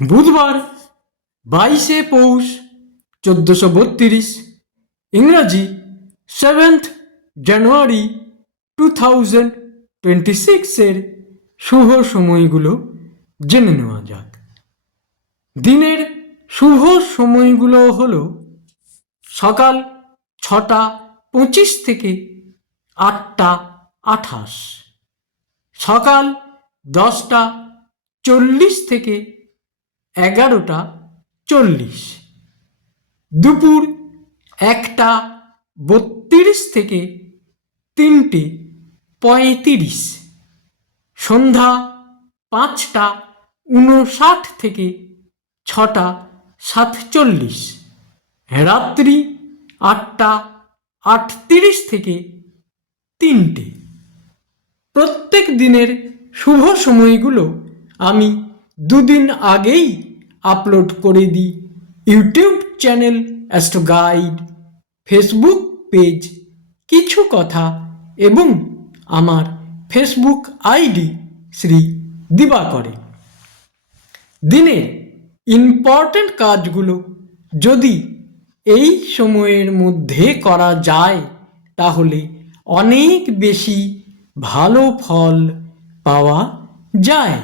বুধবার 22শে পৌষ 1432, ইংরাজি 7th জানুয়ারি 2026 শুভ সময়গুলো জেনে নেওয়া যাক। দিনের শুভ সময়গুলো হলো সকাল 6:25 থেকে 8:28, সকাল 10:40 থেকে 11:40, দুপুর 1:32 থেকে 3:35, সন্ধ্যা 5:59 থেকে 6:47, রাত্রি 8:38 থেকে 3টে। প্রত্যেক দিনের শুভ সময়গুলো আমি দুদিন আগেই আপলোড করে দিই YouTube channel astro guide, Facebook page কিছু কথা এবং আমার ফেসবুক আইডি শ্রী দিবাকরে। দিনের ইম্পর্ট্যান্ট কাজগুলো যদি এই সময়ের মধ্যে করা যায় তাহলে অনেক বেশি ভালো ফল পাওয়া যায়।